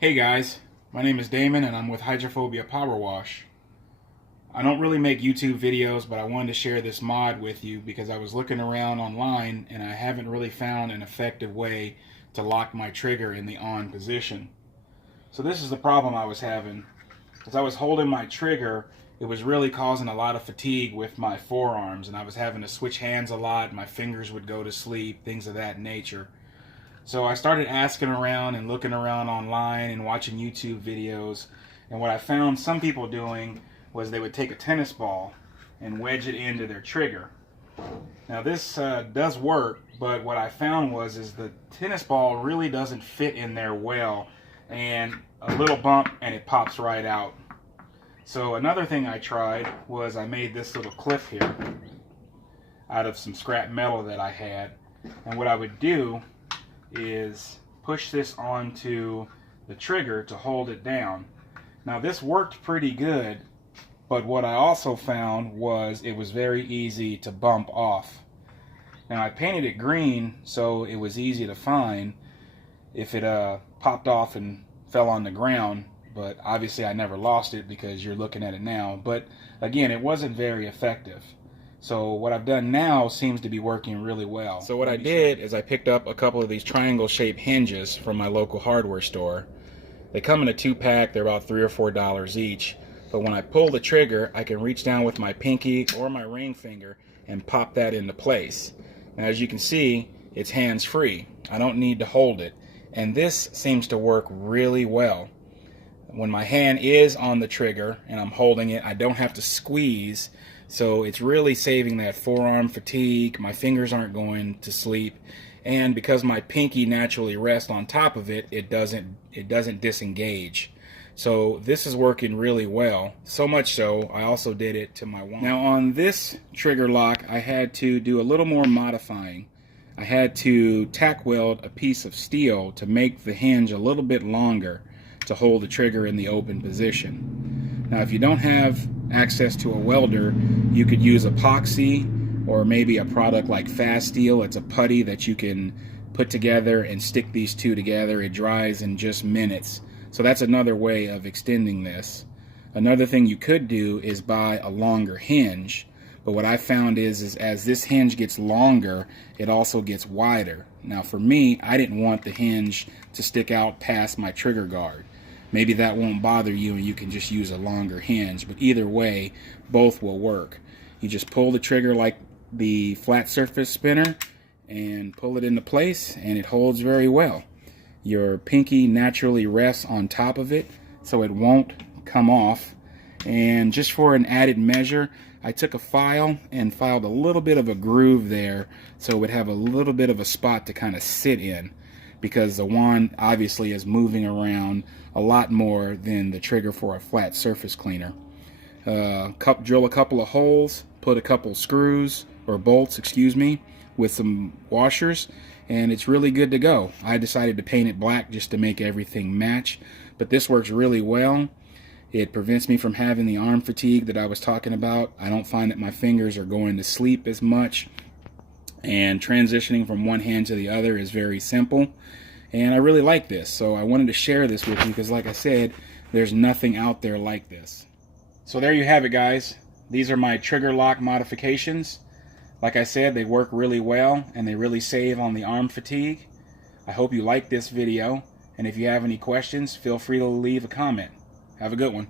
Hey guys, my name is Damon and I'm with Hydrophobia Power Wash. I don't really make YouTube videos, but I wanted to share this mod with you because I was looking around online and I haven't really found an effective way to lock my trigger in the on position. So this is the problem I was having. As I was holding my trigger, it was really causing a lot of fatigue with my forearms, and I was having to switch hands a lot. My fingers would go to sleep, things of that nature. So I started asking around and looking around online and watching YouTube videos, and what I found some people doing was they would take a tennis ball and wedge it into their trigger. Now this does work, but what I found is the tennis ball really doesn't fit in there well, and a little bump and it pops right out. So another thing I tried was I made this little clip here out of some scrap metal that I had, and what I would do is push this onto the trigger to hold it down. Now this worked pretty good, but what I also found was it was very easy to bump off. Now I painted it green so it was easy to find if it popped off and fell on the ground, but obviously I never lost it because you're looking at it now. But again, it wasn't very effective. So what I've done now seems to be working really well. So what I did is I picked up a couple of these triangle shaped hinges from my local hardware store. They come in a 2-pack, they're about $3 or $4 each. But when I pull the trigger, I can reach down with my pinky or my ring finger and pop that into place. Now as you can see, it's hands-free. I don't need to hold it. And this seems to work really well. When my hand is on the trigger and I'm holding it, I don't have to squeeze. So it's really saving that forearm fatigue. My fingers aren't going to sleep, and because my pinky naturally rests on top of it, it doesn't disengage. So this is working really well. So much so, I also did it to my wand. Now on this trigger lock, I had to do a little more modifying. I had to tack weld a piece of steel to make the hinge a little bit longer to hold the trigger in the open position. Now if you don't have access to a welder, you could use epoxy or maybe a product like Fast Steel. It's a putty that you can put together and stick these two together. It dries in just minutes. So that's another way of extending this. Another thing you could do is buy a longer hinge, but what I found is as this hinge gets longer, it also gets wider. Now for me, I didn't want the hinge to stick out past my trigger guard. Maybe that won't bother you and you can just use a longer hinge, but either way, both will work. You just pull the trigger like the flat surface spinner and pull it into place, and it holds very well. Your pinky naturally rests on top of it, so it won't come off. And just for an added measure, I took a file and filed a little bit of a groove there so it would have a little bit of a spot to kind of sit in, because the wand obviously is moving around a lot more than the trigger for a flat surface cleaner. Drill a couple of holes, put a couple screws or bolts, excuse me, with some washers, and it's really good to go. I decided to paint it black just to make everything match, but this works really well. It prevents me from having the arm fatigue that I was talking about. I don't find that my fingers are going to sleep as much, and transitioning from one hand to the other is very simple. And I really like this, so I wanted to share this with you because, like I said, there's nothing out there like this. So there you have it, guys. These are my trigger lock modifications. Like I said, they work really well and they really save on the arm fatigue. I hope you like this video, and if you have any questions, feel free to leave a comment. Have a good one.